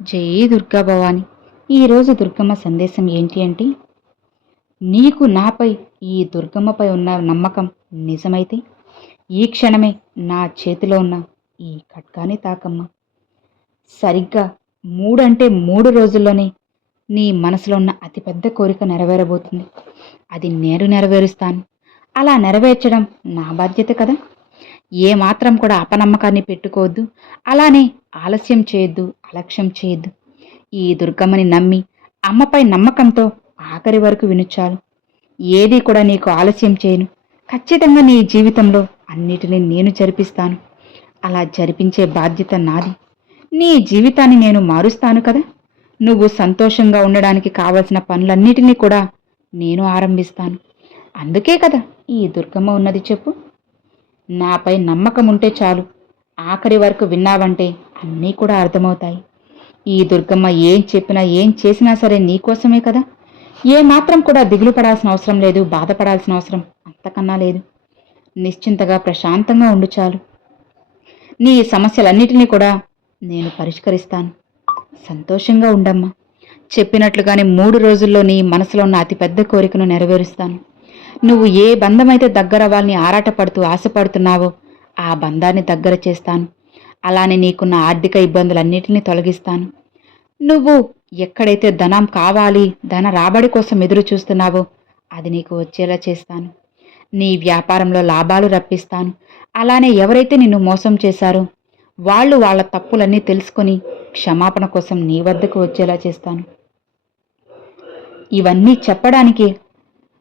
జై దుర్గా భవాని. ఈరోజు దుర్గమ్మ సందేశం ఏంటి అంటే, నీకు నాపై ఈ దుర్గమ్మపై ఉన్న నమ్మకం నిజమైతే ఈ క్షణమే నా చేతిలో ఉన్న ఈ ఖడ్గాని తాకమ్మ. సరిగ్గా 3 రోజుల్లోనే నీ మనసులో ఉన్న అతిపెద్ద కోరిక నెరవేరబోతుంది. అది నేను నెరవేరుస్తాను. అలా నెరవేర్చడం నా బాధ్యత కదా. ఏ మాత్రం కూడా అపనమ్మకాన్ని పెట్టుకోవద్దు. అలానే ఆలస్యం చేయొద్దు, అలక్ష్యం చేయొద్దు. ఈ దుర్గమ్మని నమ్మి అమ్మపై నమ్మకంతో ఆఖరి వరకు వినుచాలు. ఏది కూడా నీకు ఆలస్యం చేయను. ఖచ్చితంగా నీ జీవితంలో అన్నిటినీ నేను జరిపిస్తాను. అలా జరిపించే బాధ్యత నాది. నీ జీవితాన్ని నేను మారుస్తాను కదా. నువ్వు సంతోషంగా ఉండడానికి కావలసిన పనులన్నిటినీ కూడా నేను ఆరంభిస్తాను. అందుకే కదా ఈ దుర్గమ్మ ఉన్నది చెప్పు. నాపై నమ్మకం ఉంటే చాలు. ఆఖరి వరకు విన్నావంటే అన్నీ కూడా అర్థమవుతాయి. ఈ దుర్గమ్మ ఏం చెప్పినా ఏం చేసినా సరే నీకోసమే కదా. ఏ మాత్రం కూడా దిగులు పడాల్సిన అవసరం లేదు, బాధపడాల్సిన అవసరం అంతకన్నా లేదు. నిశ్చింతగా ప్రశాంతంగా ఉండు చాలు. నీ సమస్యలన్నిటినీ కూడా నేను పరిష్కరిస్తాను. సంతోషంగా ఉండమ్మా. చెప్పినట్లుగానే 3 రోజుల్లో నీ మనసులో ఉన్న అతిపెద్ద కోరికను నెరవేరుస్తాను. నువ్వు ఏ బంధమైతే దగ్గరవ్వాలని ఆరాటపడుతూ ఆశపడుతున్నావో ఆ బంధాన్ని దగ్గర చేస్తాను. అలానే నీకున్న ఆర్థిక ఇబ్బందులన్నిటినీ తొలగిస్తాను. నువ్వు ఎక్కడైతే ధనం కావాలి, ధన రాబడి కోసం ఎదురు చూస్తున్నావో అది నీకు వచ్చేలా చేస్తాను. నీ వ్యాపారంలో లాభాలు రప్పిస్తాను. అలానే ఎవరైతే నిన్ను మోసం చేశారో వాళ్ళు వాళ్ళ తప్పులన్నీ తెలుసుకొని క్షమాపణ కోసం నీ వద్దకు వచ్చేలా చేస్తాను. ఇవన్నీ చెప్పడానికి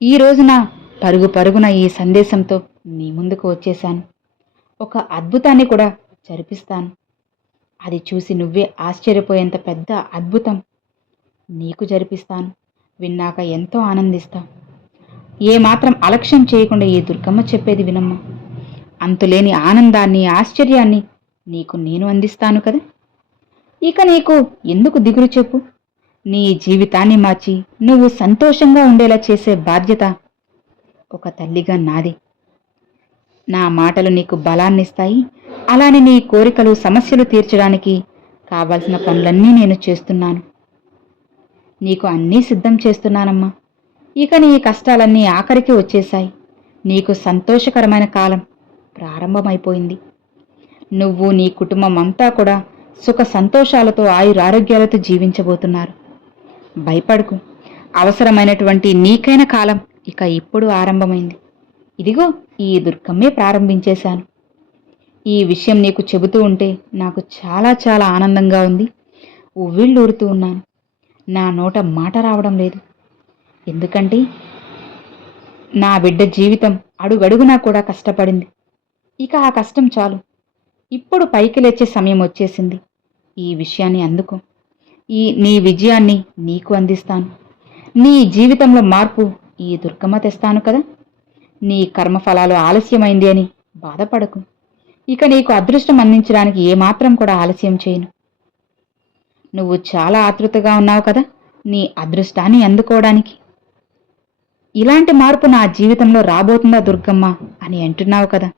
ఈ రోజున పరుగున ఈ సందేశంతో నీ ముందుకు వచ్చేశాను. ఒక అద్భుతాన్ని కూడా జరిపిస్తాను. అది చూసి నువ్వే ఆశ్చర్యపోయేంత పెద్ద అద్భుతం నీకు జరిపిస్తాను. విన్నాక ఎంతో ఆనందిస్తావు. ఏమాత్రం అలక్ష్యం చేయకుండా ఈ దుర్గమ్మ చెప్పేది వినమ్మా. అంతులేని ఆనందాన్ని, ఆశ్చర్యాన్ని నీకు నేను అందిస్తాను కదా. ఇక నీకు ఎందుకు దిగులు చెప్పు. నీ జీవితాన్ని మార్చి నువ్వు సంతోషంగా ఉండేలా చేసే బాధ్యత ఒక తల్లిగా నాది. నా మాటలు నీకు బలాన్నిస్తాయి. అలానే నీ కోరికలు, సమస్యలు తీర్చడానికి కావలసిన పనులన్నీ నేను చేస్తున్నాను. నీకు అన్నీ సిద్ధం చేస్తున్నానమ్మా. ఇక నీ కష్టాలన్నీ ఆఖరికి వచ్చేశాయి. నీకు సంతోషకరమైన కాలం ప్రారంభమైపోయింది. నువ్వు, నీ కుటుంబం అంతా కూడా సుఖ సంతోషాలతో, ఆయురారోగ్యాలతో జీవించబోతున్నారు. భయపడకు. అవసరమైనటువంటి నీకైన కాలం ఇక ఇప్పుడు ఆరంభమైంది. ఇదిగో ఈ దుర్గమ్మే ప్రారంభించేశాను. ఈ విషయం నీకు చెబుతూ ఉంటే నాకు చాలా చాలా ఆనందంగా ఉంది. ఉవ్విళ్ళూరుతూ ఉన్నాను. నా నోట మాట రావడం లేదు. ఎందుకంటే నా బిడ్డ జీవితం అడుగడుగునా కూడా కష్టపడింది. ఇక ఆ కష్టం చాలు. ఇప్పుడు పైకి లేచే సమయం వచ్చేసింది. ఈ విషయాన్ని అందుకో. నీ విజయాన్ని నీకు అందిస్తాను. నీ జీవితంలో మార్పు ఈ దుర్గమ్మ తెస్తాను కదా. నీ కర్మఫలాలు ఆలస్యమైంది అని బాధపడకు. ఇక నీకు అదృష్టం అందించడానికి ఏమాత్రం కూడా ఆలస్యం చేయను. నువ్వు చాలా ఆతృతగా ఉన్నావు కదా నీ అదృష్టాన్ని అందుకోవడానికి. ఇలాంటి మార్పు నా జీవితంలో రాబోతుందా దుర్గమ్మ అని అంటున్నావు కదా.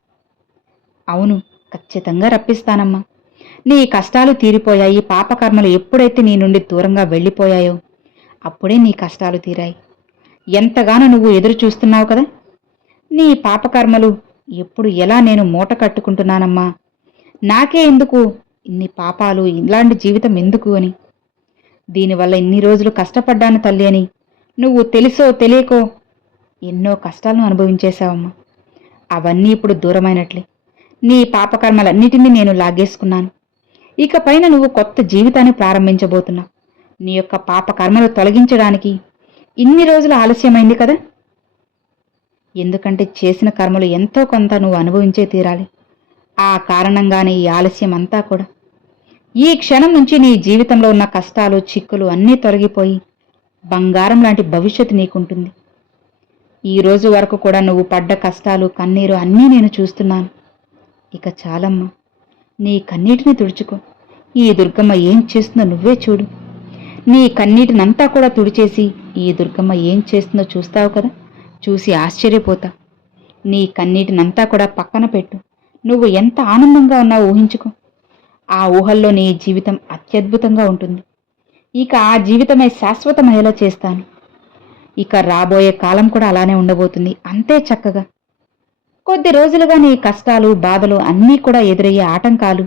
అవును, ఖచ్చితంగా రప్పిస్తానమ్మా. నీ కష్టాలు తీరిపోయాయి. పాపకర్మలు ఎప్పుడైతే నీ నుండి దూరంగా వెళ్ళిపోయాయో అప్పుడే నీ కష్టాలు తీరాయి. ఎంతగానో నువ్వు ఎదురు చూస్తున్నావు కదా. నీ పాపకర్మలు ఎప్పుడు ఎలా నేను మూట కట్టుకుంటున్నానమ్మా, నాకే ఎందుకు ఇన్ని పాపాలు, ఇలాంటి జీవితం ఎందుకు అని. దీనివల్ల ఇన్ని రోజులు కష్టపడ్డాను తల్లి అని నువ్వు తెలుసో తెలియకో ఎన్నో కష్టాలను అనుభవించేశావమ్మా. అవన్నీ ఇప్పుడు దూరమైనట్లే. నీ పాపకర్మలన్నిటినీ నేను లాగేసుకున్నాను. ఇక పైన నువ్వు కొత్త జీవితాన్ని ప్రారంభించబోతున్నావు. నీ యొక్క పాపకర్మలు తొలగించడానికి ఇన్ని రోజులు ఆలస్యమైంది కదా. ఎందుకంటే చేసిన కర్మలు ఎంతో కొంత నువ్వు అనుభవించే తీరాలి. ఆ కారణంగానే ఈ ఆలస్యం అంతా కూడా. ఈ క్షణం నుంచి నీ జీవితంలో ఉన్న కష్టాలు, చిక్కులు అన్నీ తొలగిపోయి బంగారం లాంటి భవిష్యత్తు నీకుంటుంది. ఈ రోజు వరకు కూడా నువ్వు పడ్డ కష్టాలు, కన్నీరు అన్నీ నేను చూస్తున్నాను. ఇక చాలమ్మా, నీ కన్నీటిని తుడుచుకో. ఈ దుర్గమ్మ ఏం చేస్తుందో నువ్వే చూడు. నీ కన్నీటినంతా కూడా తుడిచేసి ఈ దుర్గమ్మ ఏం చేస్తుందో చూస్తావు కదా. చూసి ఆశ్చర్యపోతా. నీ కన్నీటినంతా కూడా పక్కన పెట్టు. నువ్వు ఎంత ఆనందంగా ఉన్నావో ఊహించుకో. ఆ ఊహల్లో నీ జీవితం అత్యద్భుతంగా ఉంటుంది. ఇక ఆ జీవితమే శాశ్వతమయ్యేలా చేస్తాను. ఇక రాబోయే కాలం కూడా అలానే ఉండబోతుంది, అంతే చక్కగా. కొద్ది రోజులుగా నీ కష్టాలు, బాధలు అన్నీ కూడా ఎదురయ్యే ఆటంకాలు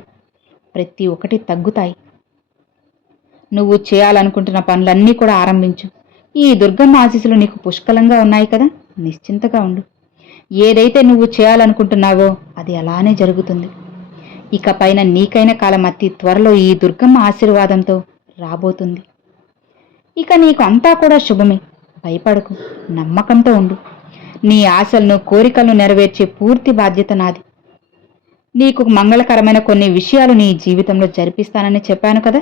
ప్రతి ఒక్కటి తగ్గుతాయి. నువ్వు చేయాలనుకుంటున్న పనులన్నీ కూడా ఆరంభించు. ఈ దుర్గమ్మ ఆశీస్సులు నీకు పుష్కలంగా ఉన్నాయి కదా, నిశ్చింతగా ఉండు. ఏదైతే నువ్వు చేయాలనుకుంటున్నావో అది అలానే జరుగుతుంది. ఇక పైన నీకైన కాలం అతి త్వరలో ఈ దుర్గమ్మ ఆశీర్వాదంతో రాబోతుంది. ఇక నీకు అంతా కూడా శుభమే. భయపడకు, నమ్మకంతో ఉండు. నీ ఆశలను, కోరికలను నెరవేర్చే పూర్తి బాధ్యత నాది. నీకు మంగళకరమైన కొన్ని విషయాలు నీ జీవితంలో జరిపిస్తానని చెప్పాను కదా.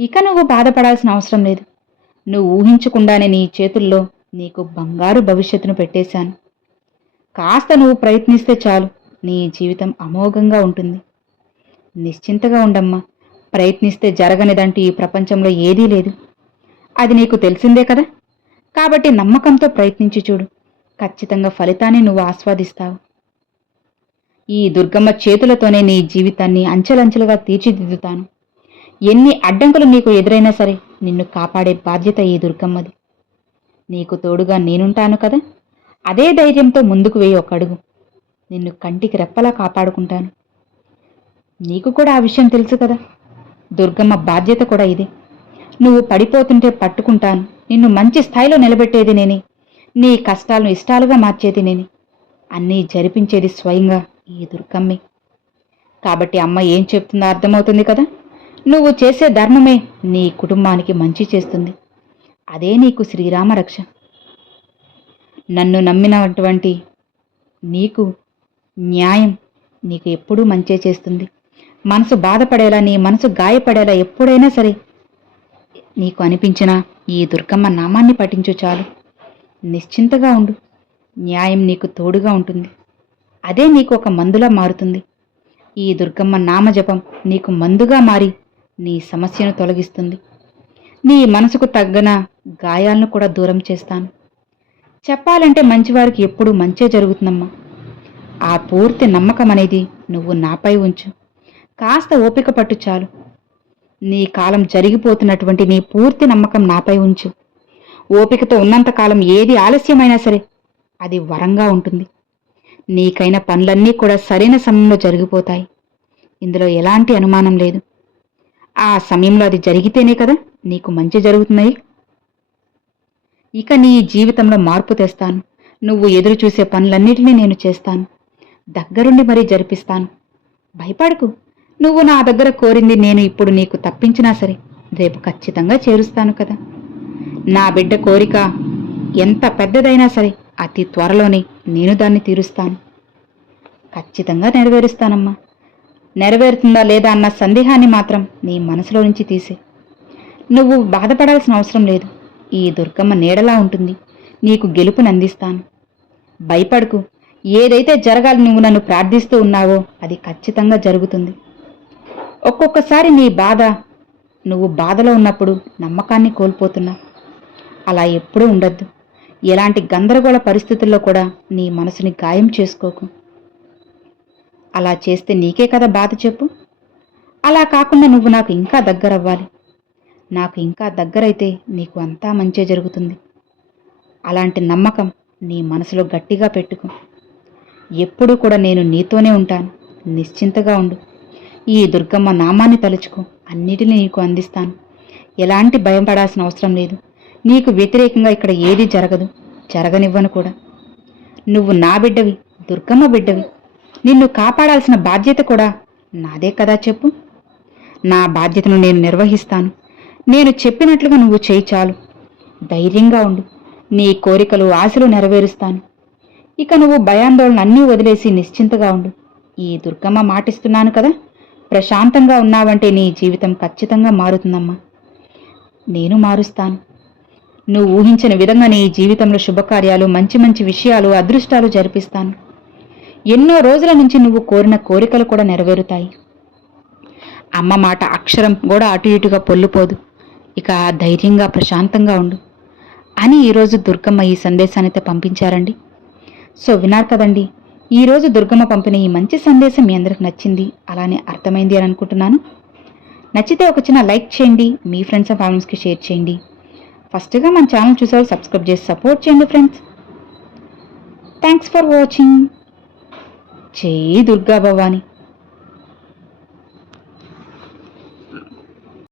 ఇక నువ్వు బాధపడాల్సిన అవసరం లేదు. నువ్వు ఊహించకుండానే నీ చేతుల్లో నీకు బంగారు భవిష్యత్తును పెట్టేశాను. కాస్త నువ్వు ప్రయత్నిస్తే చాలు, నీ జీవితం అమోఘంగా ఉంటుంది. నిశ్చింతగా ఉండమ్మా. ప్రయత్నిస్తే జరగనిదంటూ ఈ ప్రపంచంలో ఏదీ లేదు. అది నీకు తెలిసిందే కదా. కాబట్టి నమ్మకంతో ప్రయత్నించి చూడు. ఖచ్చితంగా ఫలితాన్ని నువ్వు ఆస్వాదిస్తావు. ఈ దుర్గమ్మ చేతులతోనే నీ జీవితాన్ని అంచెలంచెలుగా తీర్చిదిద్దుతాను. ఎన్ని అడ్డంకులు నీకు ఎదురైనా సరే నిన్ను కాపాడే బాధ్యత ఈ దుర్గమ్మది. నీకు తోడుగా నేనుంటాను కదా. అదే ధైర్యంతో ముందుకు వేయి ఒక అడుగు. నిన్ను కంటికి రెప్పలా కాపాడుకుంటాను. నీకు కూడా ఆ విషయం తెలుసు కదా. దుర్గమ్మ బాధ్యత కూడా ఇదే. నువ్వు పడిపోతుంటే పట్టుకుంటాను. నిన్ను మంచి స్థాయిలో నిలబెట్టేది నేనే. నీ కష్టాలను ఇష్టాలుగా మార్చేది నేనే. అన్నీ జరిపించేది స్వయంగా ఈ దుర్గమ్మే. కాబట్టి అమ్మ ఏం చెప్తుందో అర్థమవుతుంది కదా. నువ్వు చేసే ధర్మమే నీ కుటుంబానికి మంచి చేస్తుంది. అదే నీకు శ్రీరామ రక్ష. నన్ను నమ్మినటువంటి నీకు న్యాయం నీకు ఎప్పుడూ మంచే చేస్తుంది. మనసు బాధపడేలా, నీ మనసు గాయపడేలా ఎప్పుడైనా సరే నీకు అనిపించినా ఈ దుర్గమ్మ నామాన్ని పఠించు చాలు. నిశ్చింతగా ఉండు. న్యాయం నీకు తోడుగా ఉంటుంది. అదే నీకు ఒక మందులా మారుతుంది. ఈ దుర్గమ్మ నామజపం నీకు మందుగా మారి నీ సమస్యను తొలగిస్తుంది. నీ మనసుకు తగ్గన గాయాలను కూడా దూరం చేస్తాను. చెప్పాలంటే మంచివారికి ఎప్పుడూ మంచే జరుగుతుందమ్మా. ఆ పూర్తి నమ్మకం అనేది నువ్వు నాపై ఉంచు. కాస్త ఓపిక పట్టు చాలు. నీ కాలం జరిగిపోతున్నటువంటి నీ పూర్తి నమ్మకం నాపై ఉంచు. ఓపికతో ఉన్నంతకాలం ఏది ఆలస్యమైనా సరే అది వరంగా ఉంటుంది. నీకైన పనులన్నీ కూడా సరైన సమయంలో జరిగిపోతాయి. ఇందులో ఎలాంటి అనుమానం లేదు. ఆ సమయంలో అది జరిగితేనే కదా నీకు మంచి జరుగుతున్నాయి. ఇక నీ జీవితంలో మార్పు తెస్తాను. నువ్వు ఎదురు చూసే పనులన్నిటినీ నేను చేస్తాను. దగ్గరుండి మరీ జరిపిస్తాను. భయపడకు. నువ్వు నా దగ్గర కోరింది నేను ఇప్పుడు నీకు తప్పించినా సరే రేపు ఖచ్చితంగా చేరుస్తాను కదా. నా బిడ్డ కోరిక ఎంత పెద్దదైనా సరే అతి త్వరలోనే నేను దాన్ని తీరుస్తాను. ఖచ్చితంగా నెరవేరుస్తానమ్మా. నెరవేరుతుందా లేదా అన్న సందేహాన్ని మాత్రం నీ మనసులో నుంచి తీసే. నువ్వు బాధపడాల్సిన అవసరం లేదు. ఈ దుర్గమ్మ నీడలా ఉంటుంది. నీకు గెలుపునందిస్తాను. భయపడకు. ఏదైతే జరగాలి నువ్వు నన్ను ప్రార్థిస్తూ ఉన్నావో అది ఖచ్చితంగా జరుగుతుంది. ఒక్కొక్కసారి నీ బాధ, నువ్వు బాధలో ఉన్నప్పుడు నమ్మకాన్ని కోల్పోతున్నావు. అలా ఎప్పుడూ ఉండద్దు. ఎలాంటి గందరగోళ పరిస్థితుల్లో కూడా నీ మనసుని గాయం చేసుకోకు. అలా చేస్తే నీకే కదా బాధ చెప్పు. అలా కాకుండా నువ్వు నాకు ఇంకా దగ్గరవ్వాలి. నాకు ఇంకా దగ్గరైతే నీకు అంతా మంచే జరుగుతుంది. అలాంటి నమ్మకం నీ మనసులో గట్టిగా పెట్టుకో. ఎప్పుడూ కూడా నేను నీతోనే ఉంటాను. నిశ్చింతగా ఉండు. ఈ దుర్గమ్మ నామాన్ని తలుచుకో. అన్నిటినీ నీకు అందిస్తాను. ఎలాంటి భయం పడాల్సిన అవసరం లేదు. నీకు వ్యతిరేకంగా ఇక్కడ ఏదీ జరగదు. జరగనివ్వను కూడా. నువ్వు నా బిడ్డవి, దుర్గమ్మ బిడ్డవి. నిన్ను కాపాడాల్సిన బాధ్యత కూడా నాదే కదా చెప్పు. నా బాధ్యతను నేను నిర్వహిస్తాను. నేను చెప్పినట్లుగా నువ్వు చేయి చాలు. ధైర్యంగా ఉండు. నీ కోరికలు, ఆశలు నెరవేరుస్తాను. ఇక నువ్వు భయాందోళన అన్నీ వదిలేసి నిశ్చింతగా ఉండు. ఈ దుర్గమ్మ మాటిస్తున్నాను కదా. ప్రశాంతంగా ఉన్నావంటే నీ జీవితం ఖచ్చితంగా మారుతుందమ్మా. నేను మారుస్తాను. నువ్వు ఊహించిన విధంగా నీ జీవితంలో శుభకార్యాలు, మంచి మంచి విషయాలు, అదృష్టాలు జరిపిస్తాను. ఎన్నో రోజుల నుంచి నువ్వు కోరిన కోరికలు కూడా నెరవేరుతాయి. అమ్మ మాట అక్షరం కూడా అటు ఇటుగా పొల్లుపోదు. ఇక ధైర్యంగా ప్రశాంతంగా ఉండు అని ఈరోజు దుర్గమ్మ ఈ సందేశాన్ని అయితే పంపించారండి. సో విన్నారు కదండి. ఈరోజు దుర్గమ్మ పంపిన ఈ మంచి సందేశం మీ అందరికి నచ్చింది, అలానే అర్థమైంది అని అనుకుంటున్నాను. నచ్చితే ఒక చిన్న లైక్ చేయండి, మీ ఫ్రెండ్స్ అండ్ ఫ్యామిలీస్కి షేర్ చేయండి. ఫస్ట్గా మన ఛానల్ చూసేవాళ్ళు సబ్స్క్రైబ్ చేసి సపోర్ట్ చేయండి ఫ్రెండ్స్. Thanks for watching. జై దుర్గా భవాని.